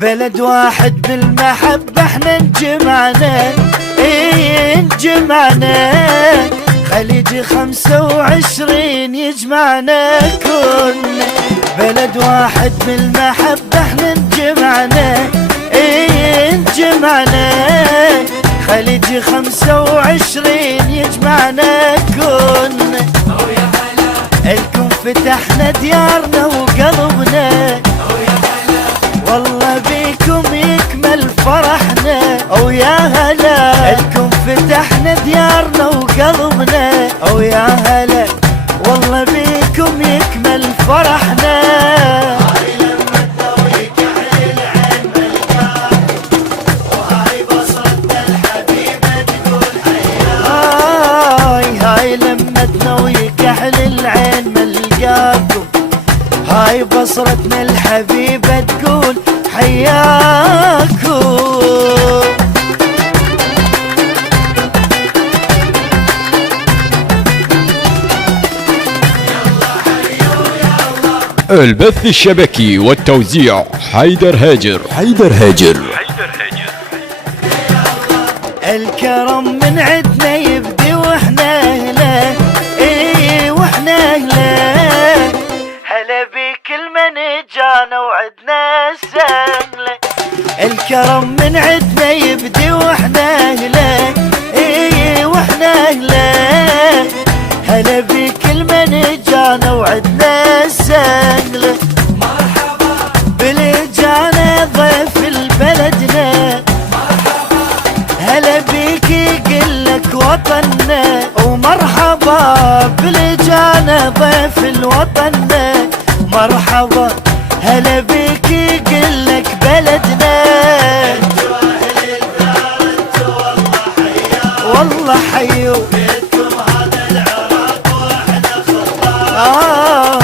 بلد واحد بالمحبة احنا انجمعنا، انجمعنا. خليج 25 يجمعنا كلنا. بلد واحد بالمحبة احنا انجمعنا، انجمعنا. خليج 25 يجمعنا كلنا. الكم فتحنا ديارنا وقلبنا، والله بيكم يكمل فرحنا. او يا هلا الكم فتحنا ديارنا وقلبنا. او يا هلا والله بيكم يكمل فرحنا. هاي لمتنا ويكحل العين ملكان، وهاي بصرتنا الحبيبة تقول حياك. هاي لمتنا ويكحل العين ملقاكم، هاي بصرتنا الحبيبة تقول حياكم. البث الشبكي والتوزيع حيدر هاجر. الكرم من عدنا يبدي واحنا اهله، واحنا اهله. هلا بكل من جانا وعدنا سهله. الكرم من عدنا يبدي واحنا اهله، واحنا اهله. هلا بكل من جانا وعدنا سهله. مرحبا بالجانا ضيف البلدنا، هلا بيك يقلك وطننا. ومرحبا بالجانا ضيف الوطننا، مرحبا هلا بيك يقلك بلدنا. انتو اهل الدار انتو والله حيو، والله حيو. بيتكم هذا العراق واحنا خطاب.